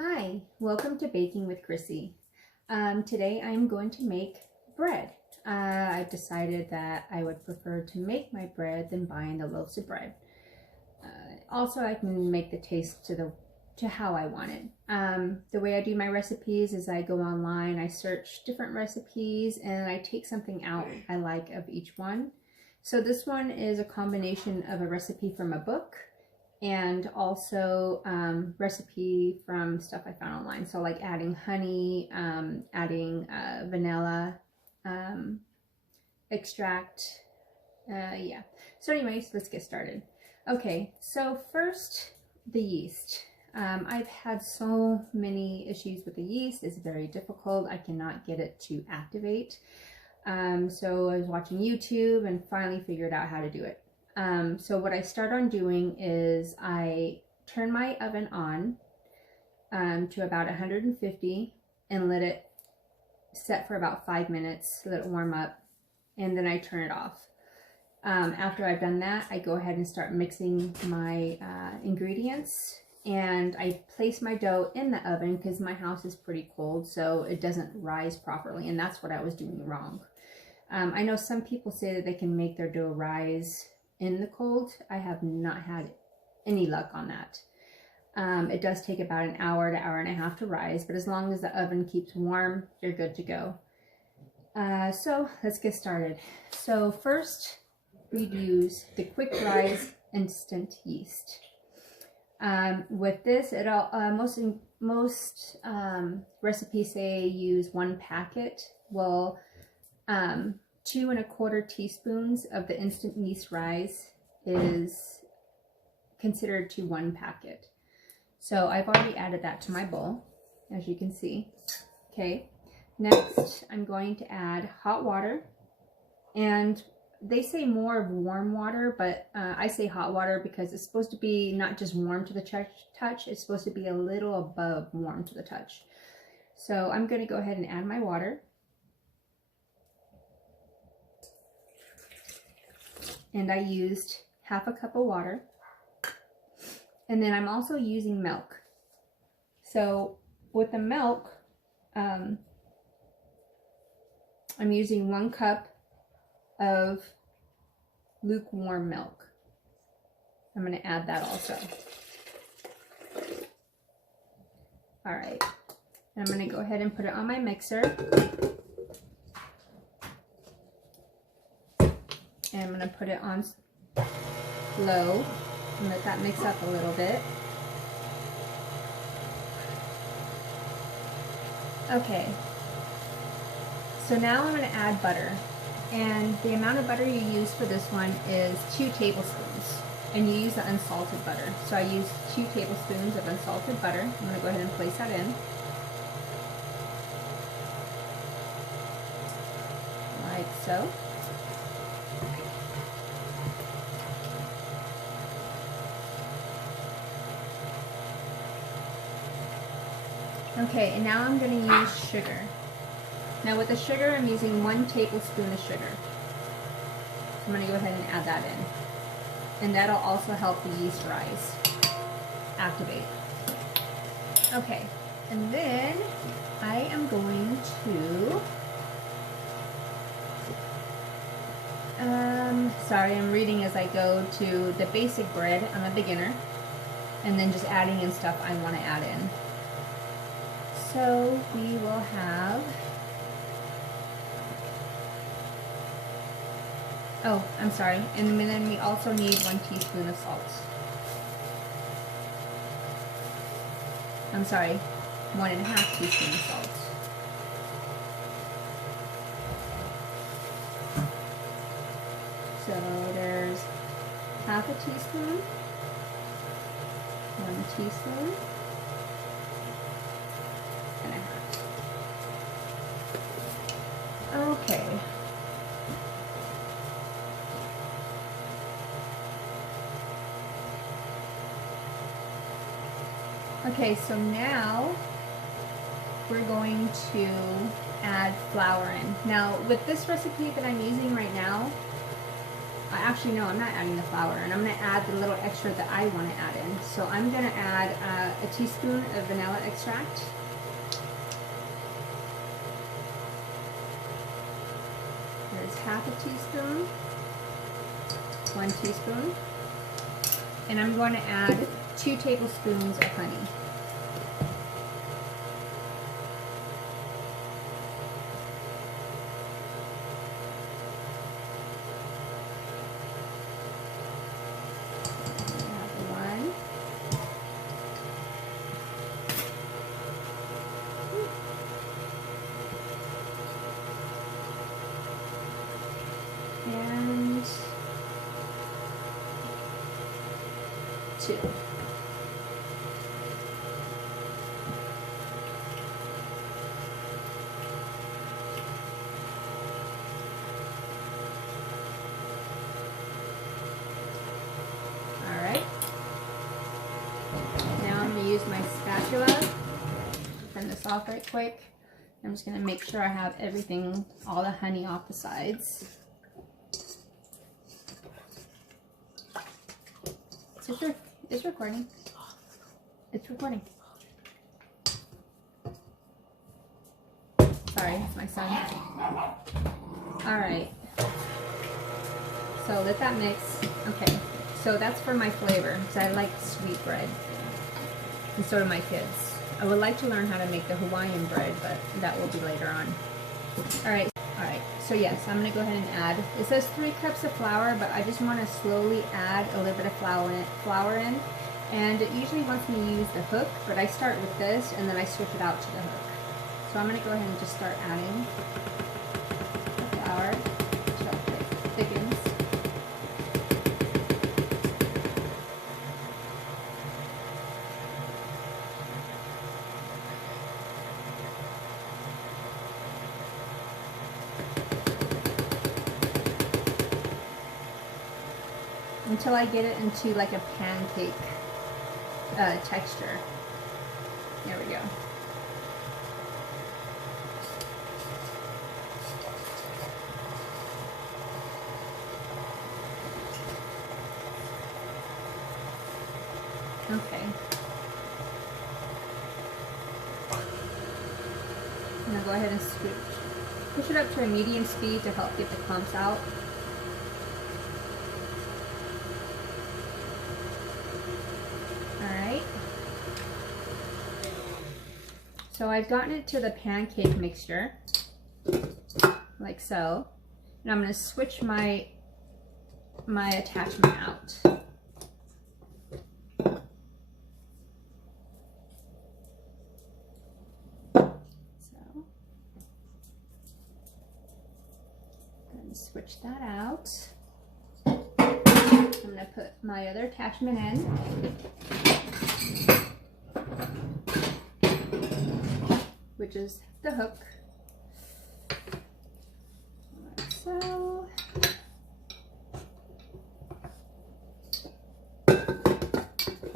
Hi, welcome to Baking with Chrissy. Today I'm going to make bread. I've decided that I would prefer to make my bread than buying the loaves of bread. Also, I can make the taste to how I want it. The way I do my recipes is I go online, I search different recipes, and I take something out I like of each one. So this one is a combination of a recipe from a book and also recipe from stuff I found online. So like adding honey, adding vanilla extract. Yeah. So anyways, let's get started. Okay, so first, the yeast. I've had so many issues with the yeast. It's very difficult. I cannot get it to activate. So I was watching YouTube and finally figured out how to do it. So what I start on doing is I turn my oven on to about 150 and let it set for about 5 minutes, let it warm up, and then I turn it off. After I've done that, I go ahead and start mixing my ingredients, and I place my dough in the oven because my house is pretty cold, so it doesn't rise properly, and that's what I was doing wrong. I know some people say that they can make their dough rise in the cold. I have not had any luck on that. It does take about an hour to hour and a half to rise, but as long as the oven keeps warm, you're good to go. So let's get started. So first, we use the Quick Rise Instant Yeast. With this, most recipes say use 1 packet. Well, 2 1/4 teaspoons of the instant yeast rise is considered to 1 packet. So I've already added that to my bowl, as you can see. Okay, next I'm going to add hot water, and they say more of warm water, but I say hot water because it's supposed to be not just warm to the touch, it's supposed to be a little above warm to the touch. So I'm going to go ahead and add my water. And I used 1/2 cup of water. And then I'm also using milk. So with the milk, I'm using 1 cup of lukewarm milk. I'm going to add that also. All right. And I'm going to go ahead and put it on my mixer. And I'm going to put it on low and let that mix up a little bit. Okay, so now I'm going to add butter, and the amount of butter you use for this one is 2 tablespoons, and you use the unsalted butter. So I use 2 tablespoons of unsalted butter. I'm going to go ahead and place that in, like so. Okay, and now I'm going to use sugar. Now with the sugar, I'm using 1 tablespoon of sugar. So I'm going to go ahead and add that in. And that'll also help the yeast rise, activate. Okay, and then I am going to, sorry, I'm reading as I go to the basic bread. I'm a beginner. And then just adding in stuff I want to add in. So we will have, oh, I'm sorry, and then we also need 1 teaspoon of salt. I'm sorry, 1.5 teaspoons of salt. So there's 1/2 teaspoon, 1 teaspoon, and 1/2. Okay. Okay, so now we're going to add flour in. Now, with this recipe that I'm using right now, Actually, no, I'm not adding the flour, and I'm going to add the little extra that I want to add in. So I'm going to add a teaspoon of vanilla extract. There's half a teaspoon, 1 teaspoon, and I'm going to add 2 tablespoons of honey. And 2. All right. Now I'm going to use my spatula. Turn this off right quick. I'm just going to make sure I have everything, all the honey off the sides. It's recording. It's recording. Sorry, it's my son. Alright. So let that mix. Okay. So that's for my flavor, because I like sweet bread. And so do my kids. I would like to learn how to make the Hawaiian bread, but that will be later on. Alright. Alright, so yes, I'm going to go ahead and add, it says 3 cups of flour, but I just want to slowly add a little bit of flour in. And it usually wants me to use the hook, but I start with this and then I switch it out to the hook. So I'm going to go ahead and just start adding the flour until it thickens. Until I get it into like a pancake texture. There we go. Okay. I'm gonna go ahead and push it up to a medium speed to help get the clumps out. So I've gotten it to the pancake mixture, like so, and I'm going to switch my attachment out. So, and switch that out. I'm going to put my other attachment in, which is the hook, like so.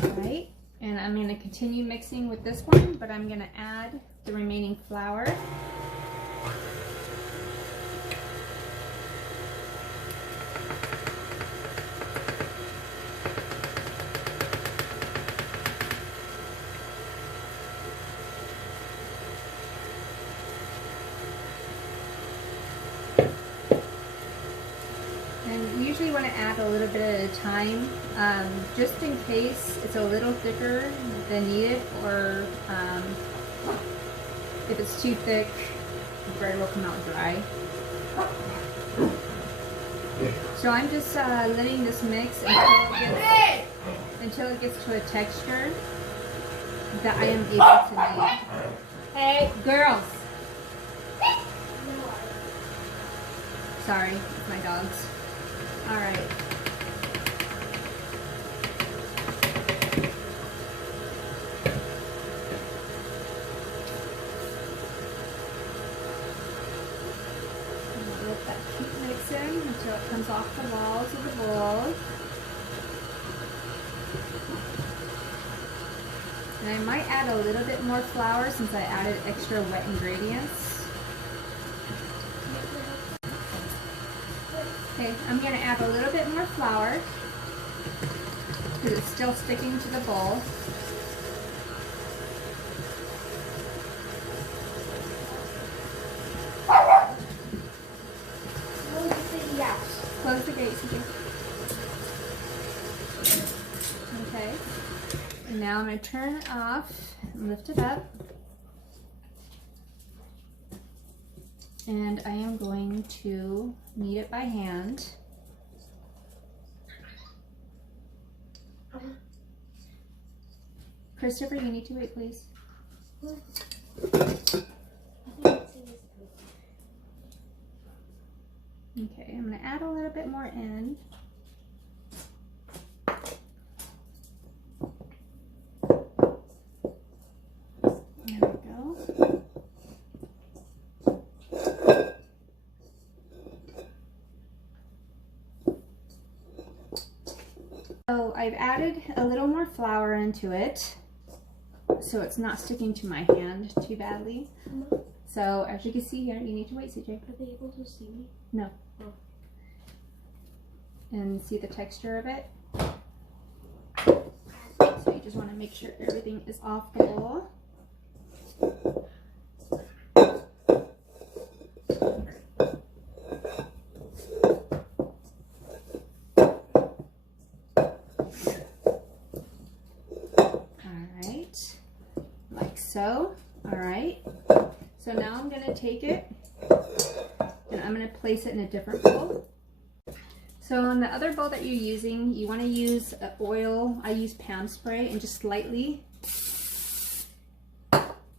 Alright, and I'm going to continue mixing with this one, but I'm going to add the remaining flour. And you usually want to add a little bit at a time, just in case it's a little thicker than needed, or if it's too thick, the bread will come out dry. So I'm just letting this mix until it gets to a texture that I am able to make. Hey, girls! Sorry, it's my dogs. Alright. Let that keep mixing until it comes off the walls of the bowl. And I might add a little bit more flour since I added extra wet ingredients. Okay, I'm going to add a little bit more flour because it's still sticking to the bowl. Close the gate, CJ. Okay, and now I'm going to turn it off and lift it up. And I am going to knead it by hand. Christopher, you need to wait, please. Okay, I'm going to add a little bit more in. There we go. So I've added a little more flour into it, so it's not sticking to my hand too badly. So as you can see here, you need to wait, CJ. Are they able to see me? No. Oh. And see the texture of it. So you just want to make sure everything is off the bowl. Alright, like so. Alright, so now I'm going to take it and I'm going to place it in a different bowl. So on the other bowl that you're using, you want to use oil. I use Pam spray and just slightly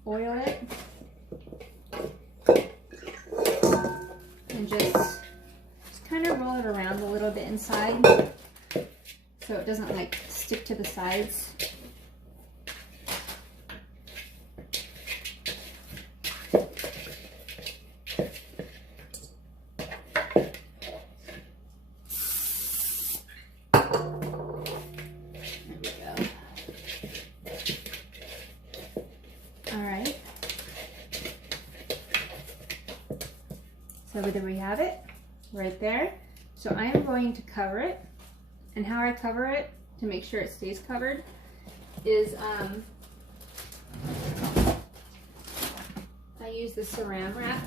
oil it. And just kind of roll it around a little bit inside so it doesn't like stick to the sides. So there we have it, right there. So I am going to cover it, and how I cover it to make sure it stays covered is I use the saran wrap,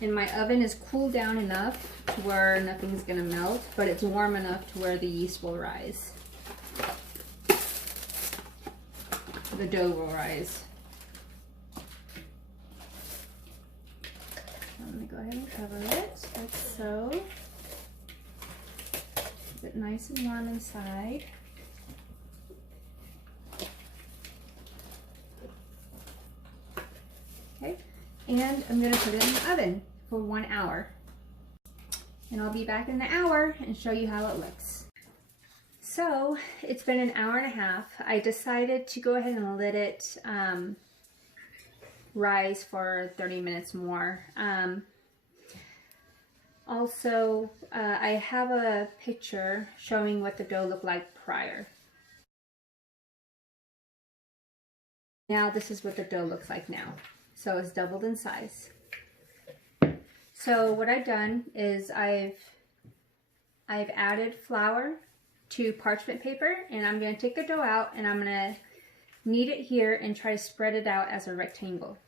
and my oven is cooled down enough to where nothing's gonna melt, but it's warm enough to where the yeast will rise. The dough will rise. I'm going to go ahead and cover it like so. Keep it nice and warm inside. Okay, and I'm going to put it in the oven for 1 hour. And I'll be back in an hour and show you how it looks. So it's been an hour and a half. I decided to go ahead and let it rise for 30 minutes more. Also, I have a picture showing what the dough looked like prior. Now this is what the dough looks like now. So it's doubled in size. So what I've done is I've added flour to parchment paper, and I'm going to take the dough out and I'm going to knead it here and try to spread it out as a rectangle.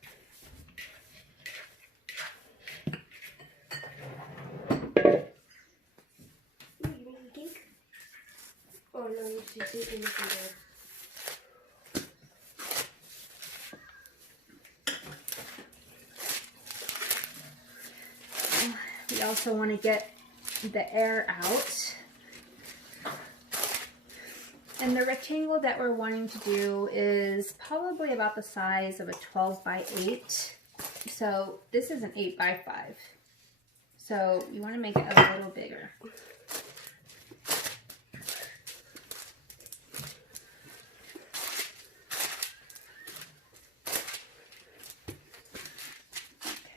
Oh no, you should take it in. We also want to get the air out. And the rectangle that we're wanting to do is probably about the size of a 12 by 8. So this is an 8 by 5. So you want to make it a little bigger.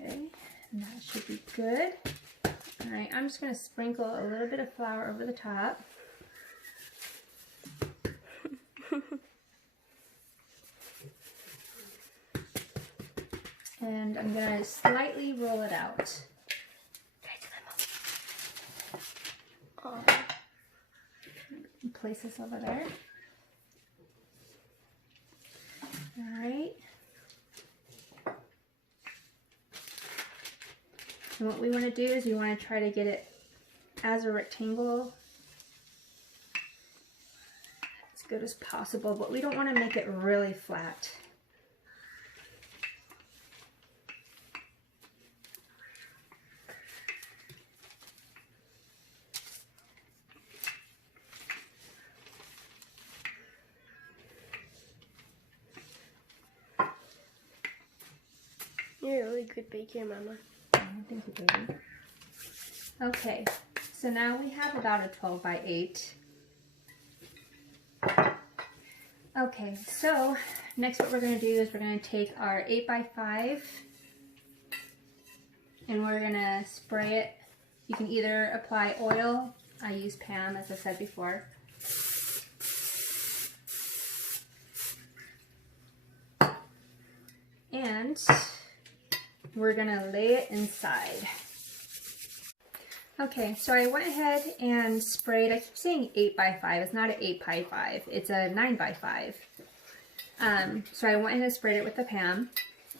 Okay, and that should be good. All right, I'm just going to sprinkle a little bit of flour over the top. And I'm going to slightly roll it out. place this over there. All right. And what we want to do is we want to try to get it as a rectangle as good as possible, but we don't want to make it really flat. You're a really good baker, Mama. Oh, thank you, baby. Okay, so now we have about a 12 by 8. Okay, so next what we're going to do is we're going to take our 8 by 5 and we're going to spray it. You can either apply oil, I use Pam as I said before. And we're going to lay it inside. Okay, so I went ahead and sprayed, I keep saying 8 by 5, it's not an 8 by 5, it's a 9 by 5. So I went ahead and sprayed it with the Pam.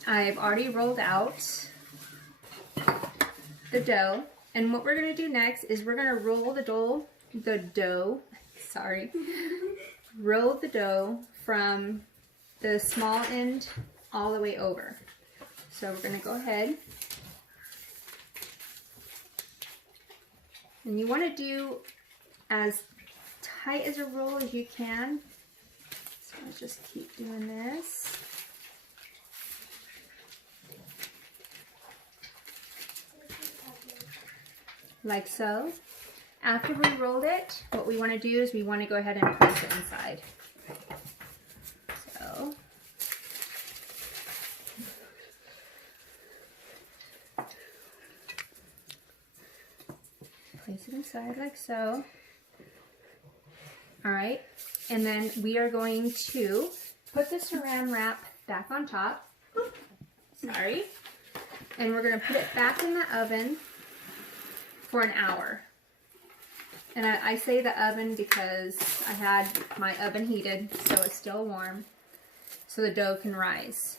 I've already rolled out the dough, and what we're going to do next is we're going to roll roll the dough from the small end all the way over. So we're going to go ahead. And you want to do as tight as a roll as you can. So let's just keep doing this. Like so. After we rolled it, what we want to do is we want to go ahead and place it inside. So place it inside like so. All right, and then we are going to put the saran wrap back on top. Sorry. And we're going to put it back in the oven for an hour. And I say the oven because I had my oven heated, so it's still warm, so the dough can rise.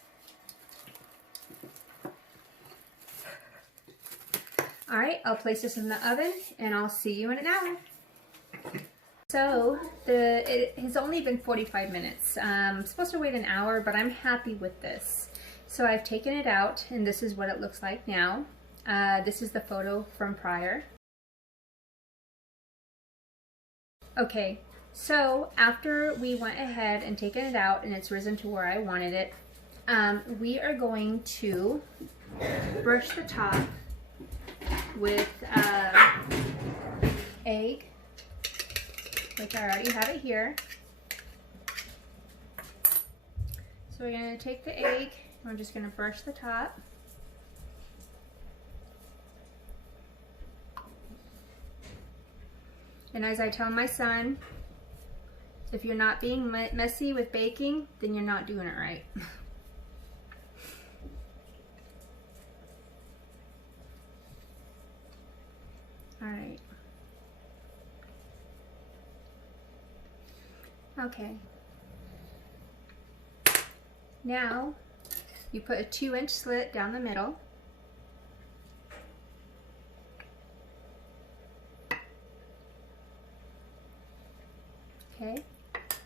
All right, I'll place this in the oven and I'll see you in an hour. So it has only been 45 minutes. I'm supposed to wait an hour, but I'm happy with this. So I've taken it out and this is what it looks like now. This is the photo from prior. Okay, so after we went ahead and taken it out and it's risen to where I wanted it, we are going to brush the top with egg, which I already have it here. So we're going to take the egg, we're just going to brush the top. And as I tell my son, if you're not being messy with baking, then you're not doing it right. All right. Okay. Now, you put a 2-inch slit down the middle. Okay,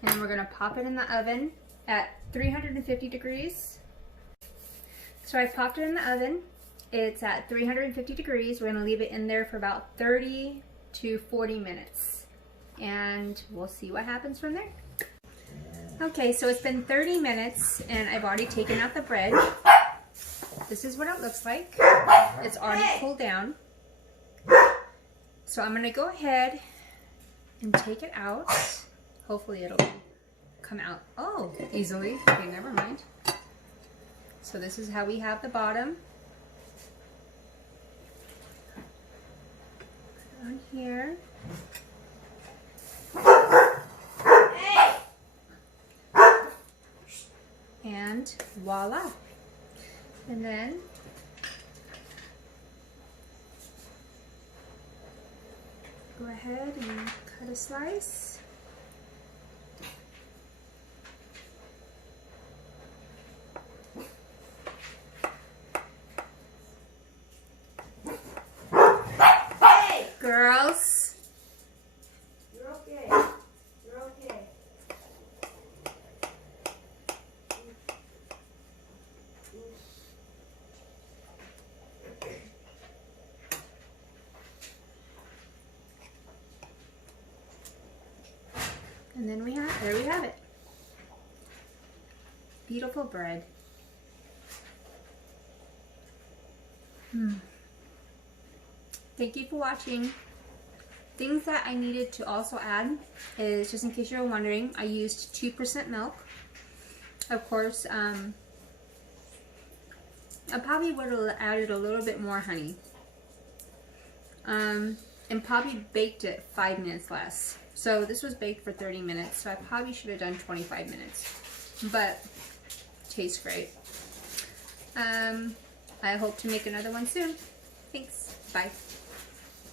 and we're going to pop it in the oven at 350 degrees. So I popped it in the oven. It's at 350 degrees. We're going to leave it in there for about 30 to 40 minutes. And we'll see what happens from there. Okay, so it's been 30 minutes and I've already taken out the bread. This is what it looks like. It's already cooled down. So I'm going to go ahead and take it out. Hopefully it'll come out, easily. Okay, never mind. So this is how we have the bottom. Put it on here. And voila. And then go ahead and cut a slice. And then there we have it. Beautiful bread. Thank you for watching. Things that I needed to also add is, just in case you're wondering, I used 2% milk. Of course, I probably would have added a little bit more honey. And probably baked it 5 minutes less. So this was baked for 30 minutes, so I probably should have done 25 minutes. But tastes great. I hope to make another one soon. Thanks. Bye.